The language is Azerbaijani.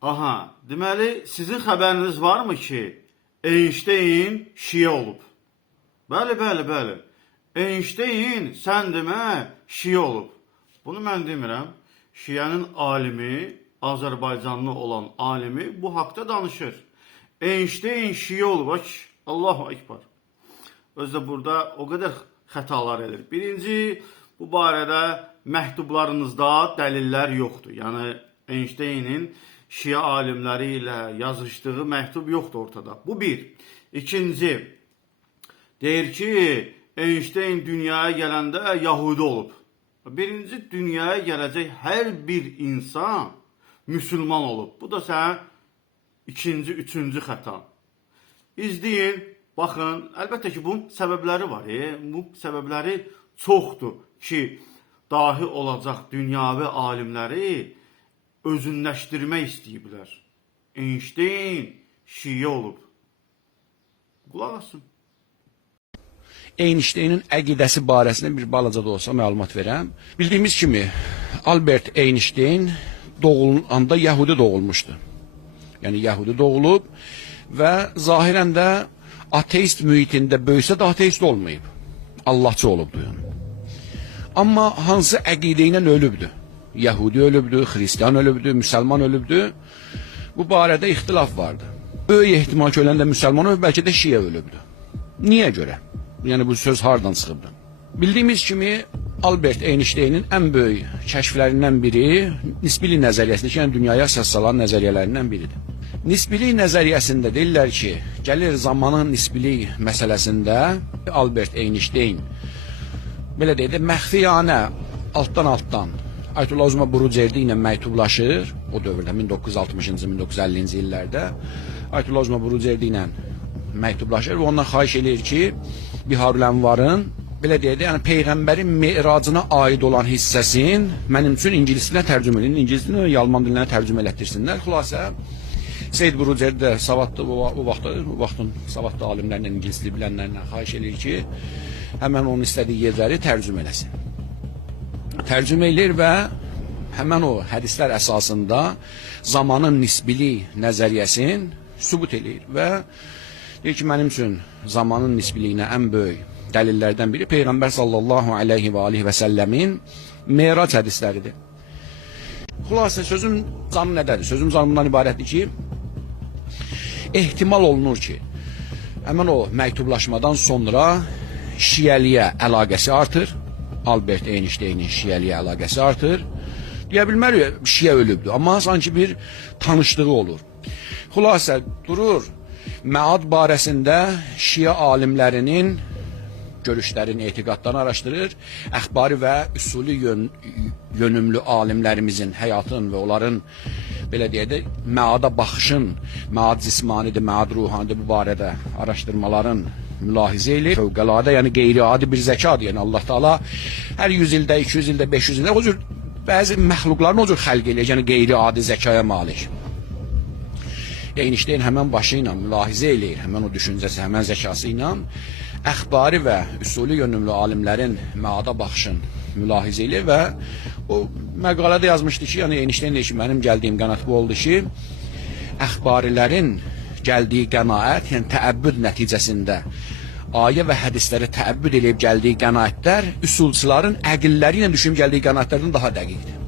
Aha, deməli sizin xəbəriniz varmı ki, Einstein şiə olub? Bəli, bəli, bəli. Einstein sən demə şiə olub. Bunu mən demirəm. Şiənin alimi, Azərbaycanlı olan alimi bu haqda danışır. Einstein şiə olub. Allahu Ekber. Özdə burada o qədər xətalar edir. Birinci, bu barədə məktublarınızda dəlillər yoxdur. Yəni Einsteinin şiə alimləri ilə yazışdığı məktub yoxdur ortada. Bu bir. İkinci, deyir ki, Einstein dünyaya gələndə Yahudi olub. Birinci, dünyaya gələcək hər bir insan müsəlman olub. Bu da sənin ikinci, üçüncü xəta. İzləyin, baxın, əlbəttə ki, bunun səbəbləri var. Bu səbəbləri çoxdur ki, dahi olacaq dünyavi alimləri özünləşdirmək istəyiblər. Einstein şiə olub. Qulaq asın. Einsteinin əqidəsi barəsində bir balaca da olsa məlumat verəm. Bildiyimiz kimi Albert Einstein doğulanda Yahudi doğulmuşdu. Yəni Yahudi doğulub və zahirən də ateist mühitində böyüsə də ateist olmayıb. Allahçı olubdu. Amma hansı əqidə ilə ölübdü? Yahudi ölübdü, Hristiyan ölübdü, Müsəlman ölübdü. Bu barədə ixtilaf vardı. Böyük ehtimal ki, öləndə Müsəlman ölüb, bəlkə də şiə ölübdü. Niyə görə? Yəni bu söz hardan çıxıbdı? Bildiyimiz kimi Albert Einsteinin ən böyük kəşflərindən biri nisbilik nəzəriyyəsidir ki, yəni dünyaya əsas salan nəzəriyyələrindən biridir. Nisbilik nəzəriyyəsində deyirlər ki, gəlir zamanın nisbilik məsələsində Albert Einstein belə deyək də məxfiyanə altdan Ayətullah Uzma Burucerdi ilə məktublaşır. O dövrdə 1960-cı, 1950-ci illərdə Ayətullah Uzma Burucerdi ilə məktublaşır və ondan xahiş edir ki, Biharul Ənvarın belə deyək də, yəni Peyğəmbərin meracına aid olan hissəsin mənim üçün ingilis dilinə tərcümə edin, ingilis dilinə və alman dilinə tərcümə elətdirsinlər. Xülasə Seyyid Burucerdi də savadlı o vaxtın savadlı alimlərlə, ingilis dili bilənlərlə xahiş edir ki, həmən onun istədiyi yerləri tərcümə eləsin. Tərcümə edir və həmən o hədislər əsasında zamanın nisbilik nəzəriyyəsini sübut edir və deyir ki, mənim üçün zamanın nisbiliyinə ən böyük dəlillərdən biri Peyğəmbər sallallahu aleyhi və aleyhi və səlləmin Merac hədisləridir. Xülasə, sözüm canı nədədir? Sözüm canından ibarətdir ki, ehtimal olunur ki, həmən o məktublaşmadan sonra şiəliyə əlaqəsi artır. Albert Einsteinin şiəliyə əlaqəsi artır. Deyə bilmərik, şiə ölübdür, amma sanki bir tanışlığı olur. Xülasə, durur, məad barəsində şiə alimlərinin görüşlərini, etiqadlarını araşdırır. Əxbari və üsuli yönümlü alimlərimizin həyatın və onların belə deyək də, məada baxışın, məad cismanidir, məad ruhanidir bu barədə araşdırmaların mülahizə edir. Fövqəladə, yəni qeyri-adi bir zəkadır. Yəni Allah Taala hər 100 ildə, 200 ildə, 500 ildə o cür bəzi məxluqlarını o cür xəlq eləyir, yəni qeyri-adi zəkaya malik. Einstein həmən başı ilə mülahizə eləyir, həmən o düşüncəsi, həmən zəkası ilə əxbari və üsuli yönümlü alimlərin məada baxışın mülahizə eləyir və o məqalədə yazmışdı ki, yəni Einstein deyir ki, mənim gəldiyim qənaət bu oldu ki, əxbarilərin gəldiyi qənaət, yəni təəbbüd nəticəsində ayə və hədisləri təəbbüd eləyib gəldiyi qənaətlər üsulçuların əqilləri ilə düşünüb gəldiyi qənaətlərdən daha dəqiqdir.